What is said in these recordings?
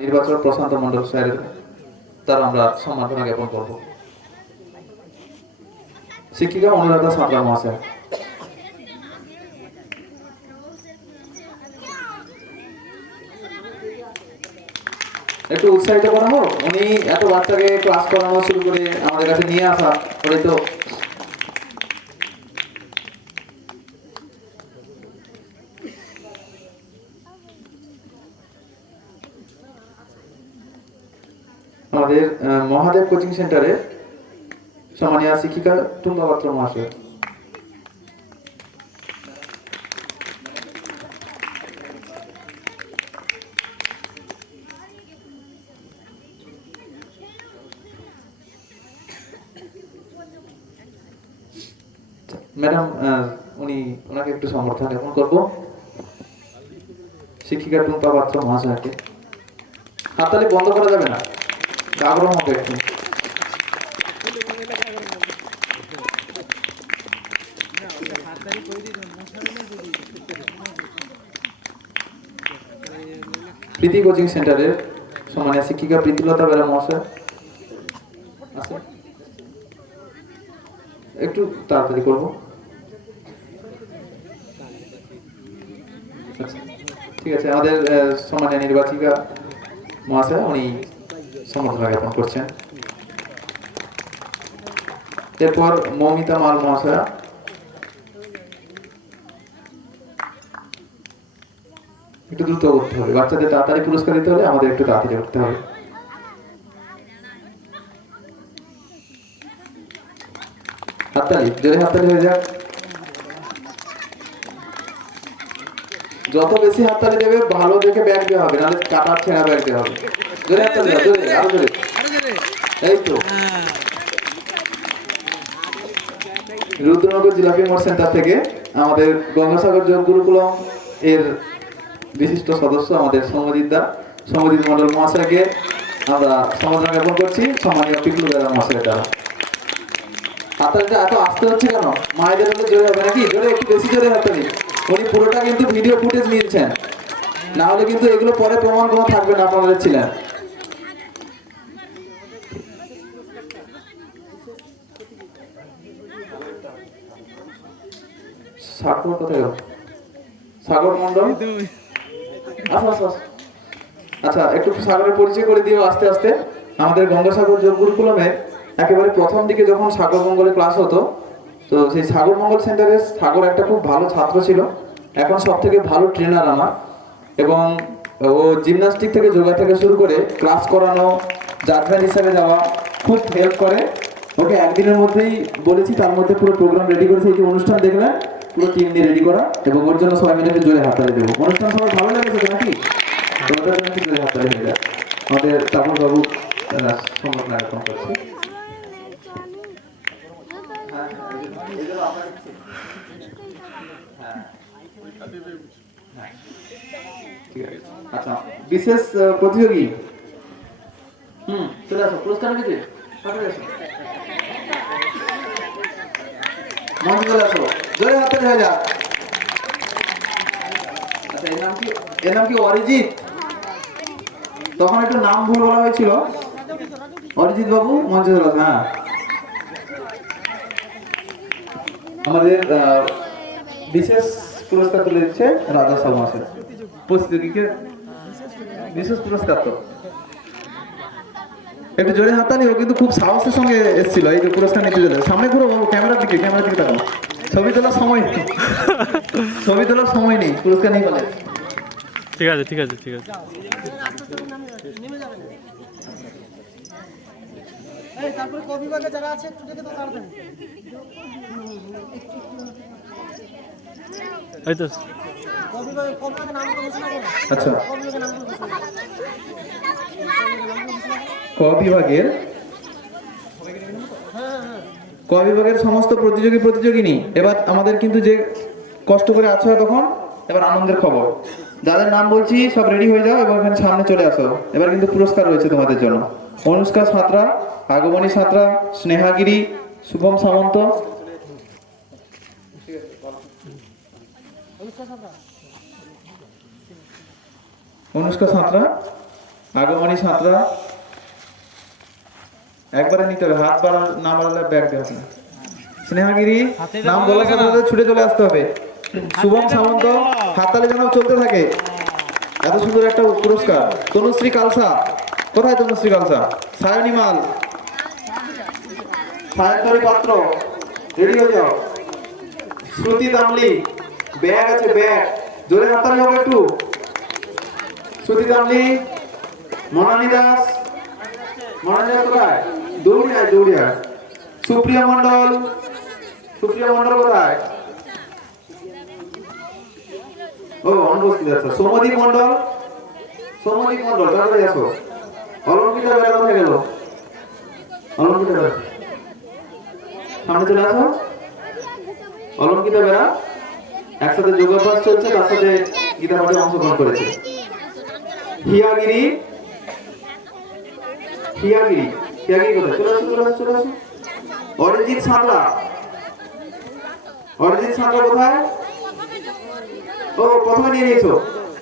নির্বাচন প্রশান্ত মন্ডল স্যারের তার আমরা সম্মাননা জ্ঞাপন করব। শিক্ষিকা অনুরাধা সাঁতরা মহাশয়। একটু উৎসাহিত করা হোক, উনি এত বাচ্চাকে ক্লাস করানো শুরু করে আমাদের কাছে নিয়ে আসা করে তো আমাদের মহাদেব কোচিং সেন্টারে সম্মানীয় শিক্ষিকা টুম্বা পাত্র মহাশয়। ম্যাডাম উনি ওনাকে একটু সমর্থন জ্ঞাপন করব। শিক্ষিকা টুম্পা পাত্র মহাশয়কে। হাততালি বন্ধ করা যাবে না। আগ্রহ হবে একটু। প্রীতি কোচিং সেন্টারের সম্মানীয় শিক্ষিকা প্রীতিলতা বেলা মহাশয় একটু তাড়াতাড়ি করব। আচ্ছা, ঠিক আছে আমাদের সম্মানীয় নির্বাচিকা মহাশয় উনি সমর্থন জ্ঞাপন করছেন এরপর মৌমিতা মাল মহাশয়া একটু দ্রুত করতে হবে। বাচ্চাদের তাড়াতাড়ি পুরস্কার দিতে হলে আমাদের একটু তাড়াতাড়ি করতে হবে। হাততালি, জোরে হাততালি হয়ে যাক। যত বেশি হাততালি দেবে, ভালো দেখে ব্যাগ দেওয়া হবে, নাহলে কাটার ছেঁড়া ব্যাগ দেওয়া হবে। জোরে হাততালি জোরে আরও জোরে এই তো। রুদ্রনগর জিলাপি মোড় সেন্টার থেকে আমাদের গঙ্গাসাগর যোগ গুরুকুলম এর বিশিষ্ট সদস্য আমাদের সমজিৎ দা। সমজিৎ মন্ডল মহাশয়কে আমরা সমাধান জ্ঞাপন করছি। সম্মানীয় পিকলু দাদা মহাশয়ের দ্বারা। হাততালিটা এত আসতে হচ্ছে কেন? মায়েদের জোরে হবে নাকি? জোরে, একটু বেশি জোরে হাততালি। উনি পুরোটা কিন্তু ভিডিও ফুটেজ নিয়েছেন। না হলে কিন্তু এগুলো পরে প্রমাণ কোনো থাকবে না আপনাদের ছিলেন সাগর আসো। আচ্ছা একটু সাগরের পরিচয় করে দিও আস্তে আস্তে। আমাদের গঙ্গাসাগর একেবারে প্রথম দিকে যখন ক্লাস হতো, তো সেই সাগর মঙ্গল সেন্টারে সাগর একটা খুব ভালো ছাত্র ছিল। এখন সব থেকে ভালো ট্রেনার আমার। এবং ও জিমনাস্টিক থেকে যোগা থেকে শুরু করে ক্লাস করানো জাজম্যান হিসাবে যাওয়া খুব হেল্প করে। ওকে একদিনের মধ্যেই বলেছি তার মধ্যে পুরো প্রোগ্রাম রেডি করেছে। এই যে অনুষ্ঠান দেখলেন পুরো টিম দিয়ে রেডি করা। এবং ওর জন্য সবাই মিলে জোরে হাততালি দেবো। অনুষ্ঠান সবাই ভালো লেগেছে নাকি? জোরে হাততালি হয়ে যায়। আমাদের তাপন বাবু সম্মান জ্ঞাপন করছে। হ্যাঁ, বিশেষ প্রতিযোগী। হুম, চলে আসো, পুরস্কার কিছু চলে আসো। হাতে আচ্ছা এর নাম কি, এর নাম কি অরিজিৎ? তখন একটু নাম ভুল বলা হয়েছিল। অরিজিৎ বাবু, মঞ্চে চলে আসো হ্যাঁ। আমাদের বিশেষ পুরস্কার তুলে দিচ্ছে রাজা সমাসের প্রতিযোগীকে বিশেষ পুরস্কার তো। একটু জোরে হাতালি ও কিন্তু খুব সাহসের সঙ্গে এসেছিল এই যে পুরস্কার নিতে চলে সামনে ঘুরো বাবু ক্যামেরার দিকে ক্যামেরার দিকে তাকাও। ছবি তোলার সময় নেই। ছবি তোলার সময় নেই পুরস্কার নেই বলে। ঠিক আছে ঠিক আছে ঠিক আছে। তারপরে ক বিভাগে যারা আছে একটু দেখে তো তাড়াতাড়ি। আচ্ছা। ক বিভাগের? ক বিভাগের সমস্ত প্রতিযোগী প্রতিযোগিনী, এবার আমাদের কিন্তু যে কষ্ট করে আছো তখন এবার আনন্দের খবর। যাদের নাম বলছি, সব রেডি হয়ে যাও এবং এখানে সামনে চলে আসো। এবার কিন্তু পুরস্কার রয়েছে তোমাদের জন্য। অনুষ্কা সাঁতরা, আগমনী সাঁতরা, স্নেহাগিরি, শুভম সামন্ত অনুষ্কা সাঁতরা আগমনী সাঁতরা একবারে নিতে হবে হাত বাড়া না বাড়ালে ব্যাগ দেওয়া হবে স্নেহাগিরি নাম বলার সাথে সাথে ছুটে চলে আসতে হবে। শুভম সামন্ত হাততালি যেন চলতে থাকে। এত সুন্দর একটা পুরস্কার। তনুশ্রী কালসা। কোথায় তনুশ্রী কালসা? সায়নী মাল। সায়ন্তরী পাত্র। রেডি হয়ে যাও। শ্রুতি দামলি ব্যাগ আছে, ব্যাগ। জোরে হাততালি হবে একটু। শ্রুতি দামলি। মনানি দাস মনানি দাস কোথায়? দৌড়িয়া দৌড়িয়া সুপ্রিয়া মন্ডল সুপ্রিয়া মন্ডল কোথায়? ও অনুপস্থিত আছে। সোমদীপ মন্ডল সোমদীপ মন্ডল তাড়াতাড়ি আসো। অলঙ্কিতা বেড়া কোথায় গেল? অলঙ্কিতা বেড়া সামনে চলে আসো। অলঙ্কিতা বেড়া একসাথে যোগাভ্যাস চলছে, তার সাথে গীতা পাঠে অংশগ্রহণ করেছে। হিয়াগিরি হিয়াগিরি হিয়াগিরি কোথায়? চলে আসো চলে আসো চলে আসো। অরিজিৎ সাঁতরা। অরিজিৎ সাঁতরা কোথায়? ও, প্রথমে নিয়ে নিয়েছো।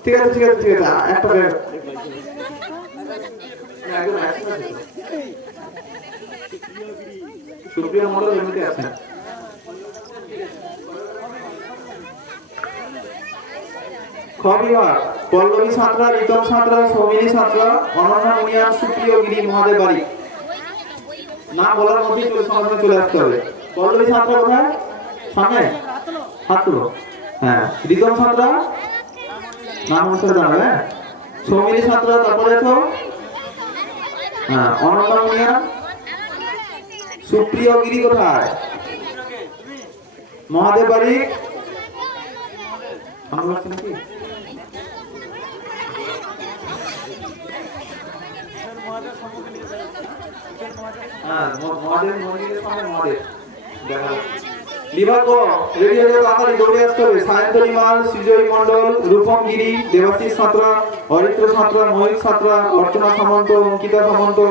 ঠিক আছে ঠিক আছে ঠিক আছে, একটা ব্যাগ সুপ্রিয়া মডেল এমনিতে আছে। খ বিভাগ পল্লবী সাঁতরা রিতম সাঁতরা সৌমিনী সাঁতরা অনন্যা মুনিয়া, সুপ্রিয় গিরি মহাদেব বাড়ি। না বলার মধ্যেই চলে সমাধানে চলে আসতে হবে। পল্লবী সাঁতরা কোথায়? সামনে? তুলো। হ্যাঁ রিতম সাঁতরা নাম অনুসারে দাঁড়াবে হ্যাঁ? সৌমিনী সাঁতরা তারপরে আছো হ্যাঁ অনন্যা মুনিয়া, সুপ্রিয় গিরি কোথায়? মহাদেব বাড়ি। সামনে লাগছে নাকি? হ্যাঁ, ম- মহাদেব মন্দিরের সামনে মহাদেব। দেখা হয়ে আসতে হবে। সায়ন্তনী মাল, সৃজয়ী মণ্ডল, রূপম গিরি, দেবাশিস সাঁতরা, অরিত্র সাঁতরা, ময়ূর সাঁতরা, অর্চনা সামন্ত, অঙ্কিতা সামন্ত,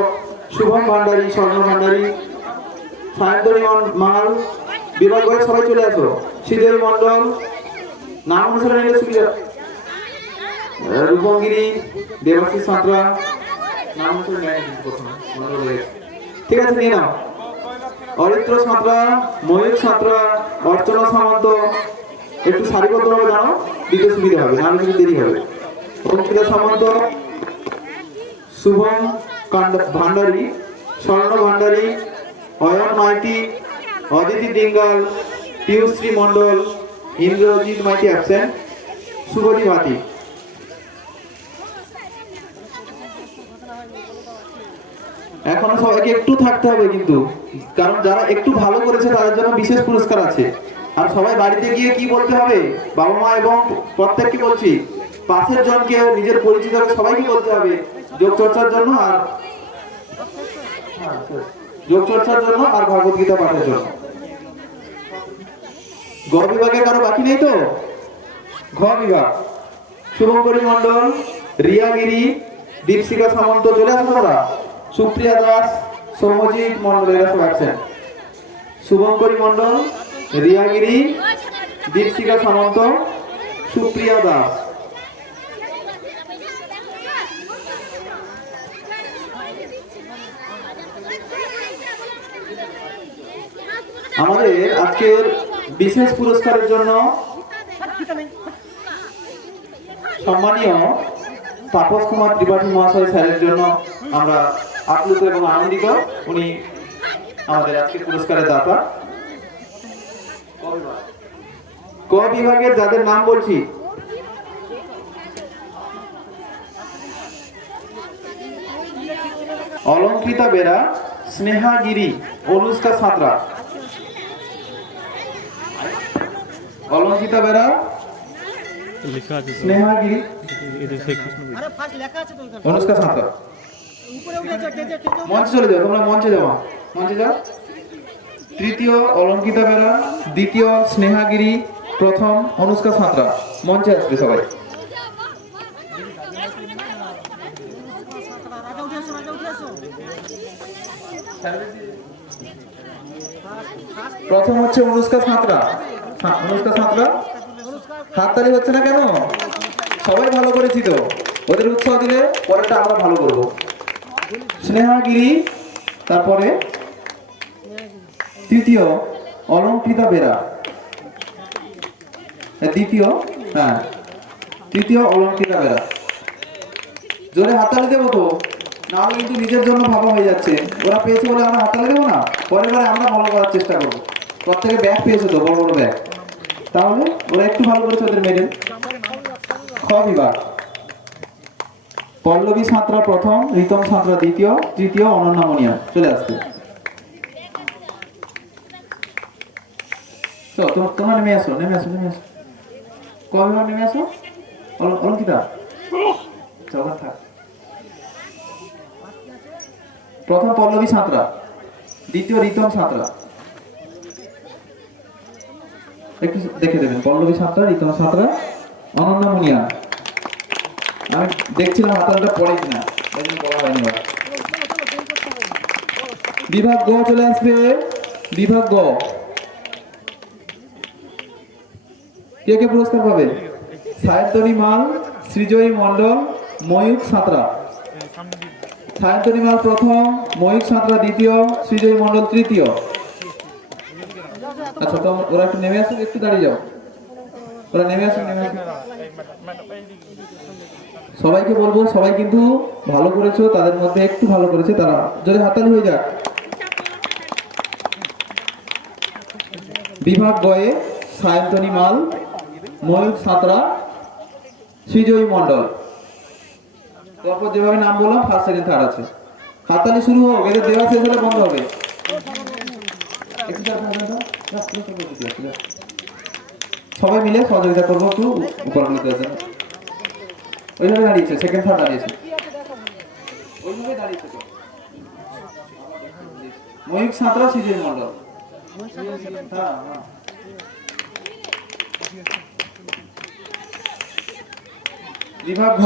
শুভম ভান্ডারী, স্বর্ণ ভান্ডারী, সায়ন্তনী মাল, বিভাগ সবাই চলে আসো সৃজয়ী মণ্ডল নাম অনুসারে নিলে সুবিধা রূপমগিরি দেবাশিস সাঁতরা নাম অনুসারে প্রথমে মনে। ঠিক আছে, নিয়ে নাও। অরিত্র সাঁতরা ময়ূর সাঁতরা অর্চনা সামন্ত, একটু সারিবদ্ধভাবে জানো, দিতে সুবিধা হবে নাহলে কিন্তু দেরি হবে। অঙ্কিতা সামন্ত, শুভম ভান্ডারী, স্বর্ণ ভান্ডারী, অয়ন মাইতি অদিতি ডিঙ্গাল পিয়ুশ্রী মণ্ডল, ইন্দ্রজিৎ মাইতি অ্যাবসেন্ট শুভদী ভাতি এখনও সবাইকে একটু থাকতে হবে কিন্তু। কারণ যারা একটু ভালো করেছে তাদের জন্য বিশেষ পুরস্কার আছে। আর সবাই বাড়িতে গিয়ে কি বলতে হবে? বাবা মা এবং প্রত্যেককে বলছি পাশের জনকে নিজের পরিচিত সবাইকে বলতে হবে যোগ চর্চার জন্য আর হ্যাঁ, যোগ চর্চার জন্য আর ভগবত গীতা পাঠের জন্য। গ বিভাগে কারও বাকি নেই তো? ঘ বিভাগ। শুভঙ্করী মন্ডল রিয়াগিরি দীপশিকা সামন্ত চলে আসো তোমরা। সুপ্রিয়া দাস সৌমজিৎ মন্ডল এরা সব আছেন শুভঙ্করী মন্ডল রিয়াগিরি দীপশিকা সামন্ত, সুপ্রিয়া দাস। আমাদের আজকের বিশেষ পুরস্কারের জন্য সম্মানীয় তাপস কুমার ত্রিপাঠী মহাশয় স্যারের জন্য আমরা আপ্লুত এবং আনন্দিত। উনি আমাদের আজকে পুরস্কারের দাতা। ক বিভাগের যাদের নাম বলছি? অলঙ্কৃতা বেরা স্নেহা গিরি অনুষ্কা সাঁতরা। অলঙ্কিতা বেরা লেখা আছে স্নেহা গিরি অনুষ্কা সাঁতরা। মঞ্চে চলে যাও তোমরা মঞ্চে যাও মঞ্চে যাও। তৃতীয় অলঙ্কিতা বেরা দ্বিতীয় স্নেহাগিরি প্রথম অনুষ্কা সাঁতরা। মঞ্চে আসবে সবাই। প্রথম হচ্ছে অনুষ্কা সাঁতরা। অনুষ্কা সাঁতরা? হাততালি হচ্ছে না কেন? সবাই ভালো করেছি তো। ওদের উৎসাহ দিলে পরেরটা আমরা ভালো করব। স্নেহাগিরি, তারপরে তৃতীয়, অলঙ্কৃতা বেরা। দ্বিতীয় হ্যাঁ তৃতীয় অলঙ্কৃতা বেরা। জোরে হাততালি দেবো তো, নাহলে কিন্তু নিজের জন্য ভাবা হয়ে যাচ্ছে। ওরা পেয়েছে বলে আমরা হাততালি দেবো না? পরের বারে আমরা ভালো করার চেষ্টা করব। প্রত্যেকে ব্যাগ পেয়েছে তো, বড় বড় ব্যাগ? তাহলে ওরা একটু ভালো করেছে ওদের মেডেল। খ বিভাগ। পল্লবী সাঁতরা প্রথম, রিতম সাঁতরা দ্বিতীয়, তৃতীয়, অনন্যা মনিয়া চলে আসবে। তোমরা নেমে আসো নেমে আসো নেমে আসো। ক বিভাগ নেমে আসো? অলঙ্কিতা? প্রথম পল্লবী সাঁতরা, দ্বিতীয় রিতম সাঁতরা। একটু দেখে দেবেন, পল্লবী সাঁতরা, রিতম সাঁতরা, অনন্যা আমি দেখছিলাম হাতালটা পড়ে কিনা হয়নি বিভাগ গ চলে আসবে। বিভাগ গ। কে কে পুরস্কার পাবে? সায়ন্তনী মাল, সৃজয়ী মণ্ডল ময়ূক সাঁতরা। সায়ন্তনী মাল প্রথম ময়ূক সাঁতরা দ্বিতীয়, সৃজয়ী মণ্ডল তৃতীয়। আচ্ছা তো ওরা একটু নেমে আসুন একটু দাঁড়িয়ে যাও। ওরা নেমে আসুন নেমে আসুন সবাইকে বলব, সবাই কিন্তু ভালো করেছ, তাদের মধ্যে একটু ভালো করেছে তারা। যদি হাতালি হয়ে যাক। বিভাগ গয়ে সায়ন্তনী মাল, ময়ূর সাঁতরা, শ্রীজয়ী মণ্ডল। তারপর যেভাবে নাম বললাম ফার্স্ট সেকেন্ড থার্ড আছে। হাততালি শুরু হোক, এদের দেওয়া শেষ হলে বন্ধ হবে। সবাই মিলে সহযোগিতা করব, একটু উপকরণ ওইভাবে দাঁড়িয়েছে সেকেন্ড থার্ড দাঁড়িয়েছে। ওইভাবে দাঁড়িয়েছে তো। ময়ূক সাঁতরা সৃজয়ী মণ্ডল হ্যাঁ বিভাগ ঘ।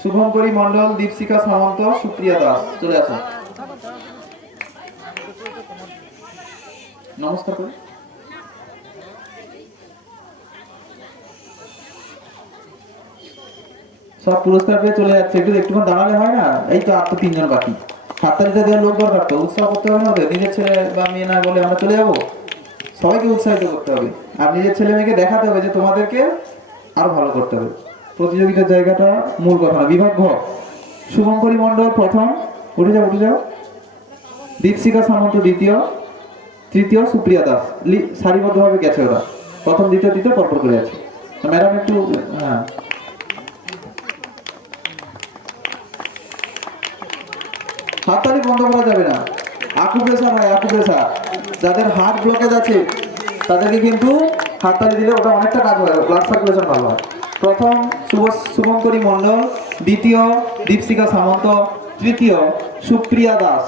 শুভঙ্করী মণ্ডল দীপশিকা সামন্ত, সুপ্রিয়া দাস। চলে আসুন নমস্কার সব পুরস্কার পেয়ে চলে যাচ্ছে। একটু একটুক্ষণ দাঁড়ালে হয় না? এই তো আর তো তিনজন বাকি। হাততালিটা দেওয়ার লোক দরকার তো। উৎসাহ করতে হবে না ওদের। নিজের ছেলে বা মেয়ে না বলে আমরা চলে যাব? সবাইকে উৎসাহিত করতে হবে। আর নিজের ছেলে মেয়েকে দেখাতে হবে যে তোমাদেরকে আরও ভালো করতে হবে। প্রতিযোগিতার জায়গাটা মূল কথা না বিভাগ ঘ শুভঙ্করী মণ্ডল প্রথম। উঠে যাও উঠে যাও। দীপশিকা সামন্ত দ্বিতীয়। তৃতীয় সুপ্রিয়া দাস। সারিবদ্ধভাবে গেছে ওরা। প্রথম, দ্বিতীয়, তৃতীয়, পরপর করে আছে। ম্যাডাম একটু হ্যাঁ। হাততালি বন্ধ করা যাবে না। আকু পেশা নয় পেশা। যাদের হার্ট ব্লকেজ আছে, তাদেরকে কিন্তু হাততালি দিলে ওটা অনেকটা কাজ হয় ব্লাড সার্কুলেশন ভালো হয়। প্রথম শুভ শুভঙ্করী মণ্ডল, দ্বিতীয় দীপশিকা সামন্ত, তৃতীয় সুপ্রিয়া দাস।